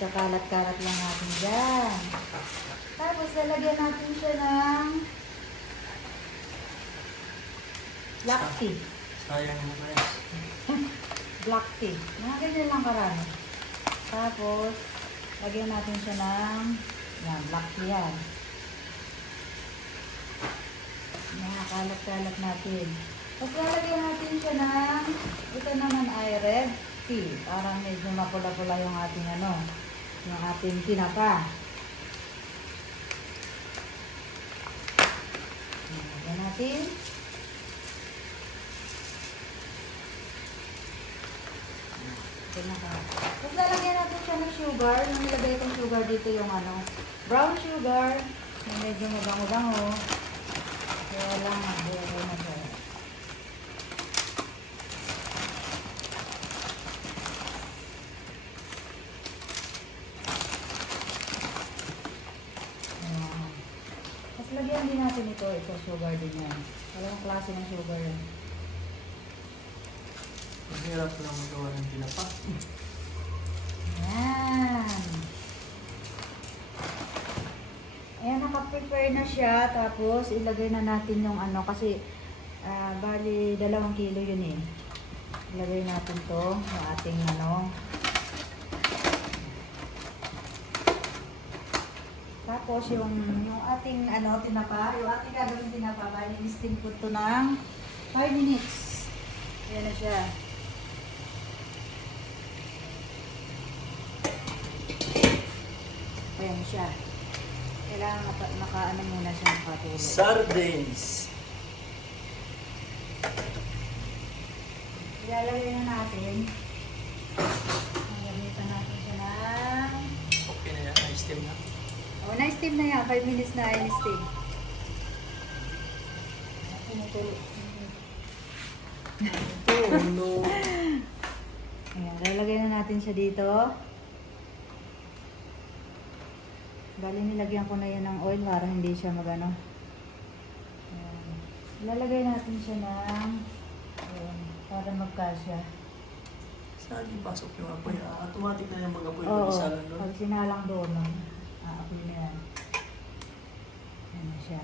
Ikakalat-kalat lang natin dyan. Tapos lalagyan natin siya ng black tea. Sayang mo guys. Black tea. Mga ganyan lang karami. Tapos, lagyan natin siya ng yan, black tea yan. Nakakalat-kalat natin. Tapos lalagyan natin siya ng, ito naman ay red tea. Parang medyo mapula-pula yung ating yung ating tinapa. Lagyan natin. Tapos lalagyan natin siya ng sugar. Nung nilagay kong sugar dito yung brown sugar. Na medyo mabango-bango. Kaya lang mag-buhay na siya. Tapos lagyan din natin ito sugar din yan. Walang klase ng sugar yan. Ang hirap lang magawa ng tinapa. Yan. Ayan, naka-prepare na siya. Tapos, ilagay na natin yung kasi, bali, 2 kilo yun eh. Ilagay natin to, yung ating Tapos, yung ating tinapa, yung ating gagawin tinapa, bali, steam po to ng 5 minutes. Ayan na siya. Ayan siya. Kailangan makaano muna siya makatulog. Sardines. Ilalagay na natin. Gamitan natin siya ng... Okay na yan. Na-steam na. Oh, na-steam na yan. 5 minutes na i-steam. Tumutulo. Tulog. Ayan, lalagay na natin siya dito. Bali, nilagyan ko na yan ng oil para hindi siya magano. Ayan. Ilalagay natin siya ng para magkasya. Saan ipasok yung apoy? Automatic na yung mag-apoy Oo, pag isalan doon. pag sinalang doon, aapoy na yan. Ayan na siya.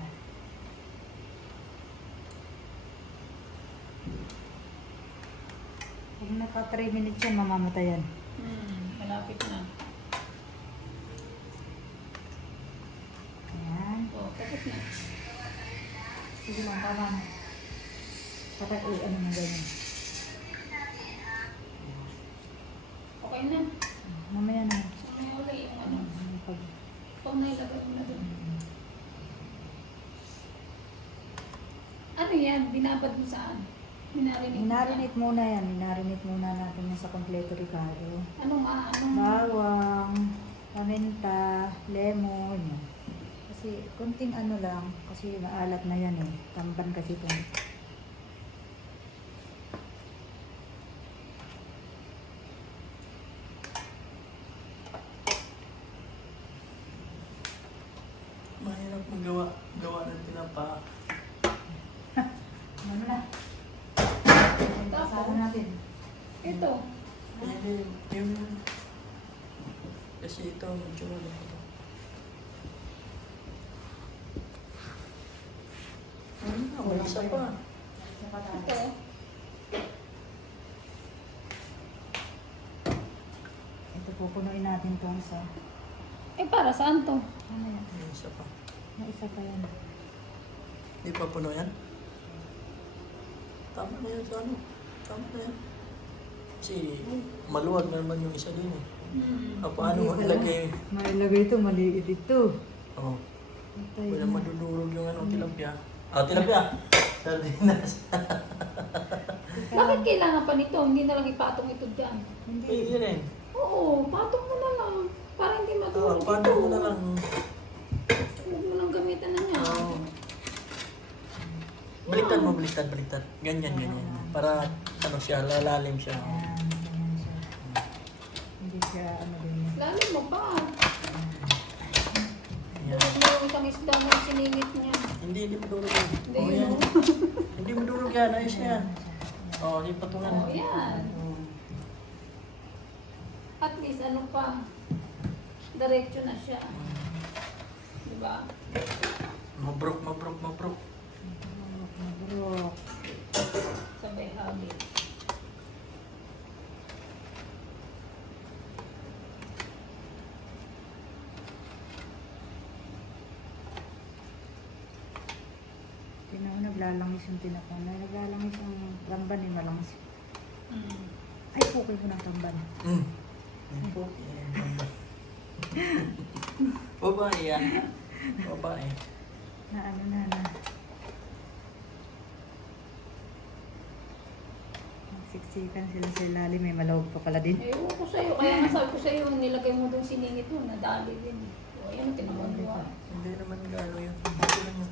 Pag naka 3 minutes yan, mamamatay yan. Malapit na. Ayan. Oh, tapos na. Sige lang, tama na. Patay, ano na ganyan. Okay na. Mamaya na. May uli yung Pag... Pag nailagay mo na doon. Ano yan? Binabad mo saan? Minarinate. Minarinate muna yan. Minarinate muna natin yan sa kompleto Ricardo. Anong Bawang, paminta, lemon. Yan. Kasi kunting lang. Kasi maalat na yan eh. Tamban kasi ito. Mahirap gawa ng tinapa. Ano na? Tapos natin. Ito. Yung... Kasi ito, medyo ano ito. May isa pa. Ito. Ito pupunuin natin ito isa. Para saan to? Ano yan? May isa pa. May isa pa yan. Di pa puno yan? Tama na yan sa ano. Tama na yan. Kasi maluwag na naman yung isa din eh. Paano mo ilagay? Mailagay ito, maliit ito. Oo. Patay Wala na. madudurog yung tilapia. Tilapia! Sardinas. Bakit kailangan pa nito? Hindi na lang ipatong ito dyan. Hindi. Yun eh. Oo, patong mo na lang. Para hindi matulog ito. Paano mo na lang? Huwag mo nang gamitan na niya. Baliktad mo, baliktad. Ganyan. Para siya, lalalim siya. Ayan, ganyan siya. Hindi siya din. Lalo mo pa. Yan. Durog mo yung isang isda na siningit niya. Hindi madurog yan. Hindi, Oo, yan. no? Hindi madurog yan. Ayos na yan. Oo, yung patungan. Oh, yan. At least ano pa. Diretso na siya. Diba? Mabrok, mabrok, mabrok. Mabrok. Sabay hagin. Tinaw, naglalangis yung tinapon. Naglalangis yung ramban eh, malangis. Mm. Ay, pukay ko ng ramban. Ito. Babae yan. Babae. Na ano na. Nagsiksikan sila sa ilalim. May malawag pa pala din. Ewan ko sa'yo. Kaya nga sabi ko sa'yo, nilagay mo doon siningit mo, nadali din. O, ayan, tinawag mo. Hindi naman gano yun. Ito lang yun.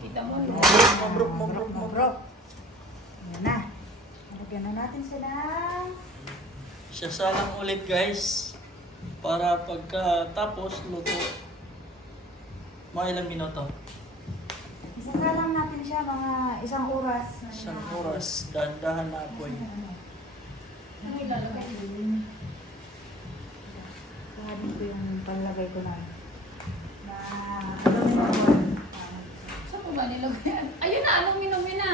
Kita mo, Mabrok, mabrok, mabrok. Ayan na. Lagyan na natin sila. Sasalang ulit guys. Para pagkatapos luto. Mga ilang minuto? Isasalang natin siya mga isang oras. Isang oras. Dahan-dahan na apoy. ano ilalagay? Kuhanin ko yung panlagay ko na. Alam mo Saan ko ba nilagay? Ayun na, anong minumin na?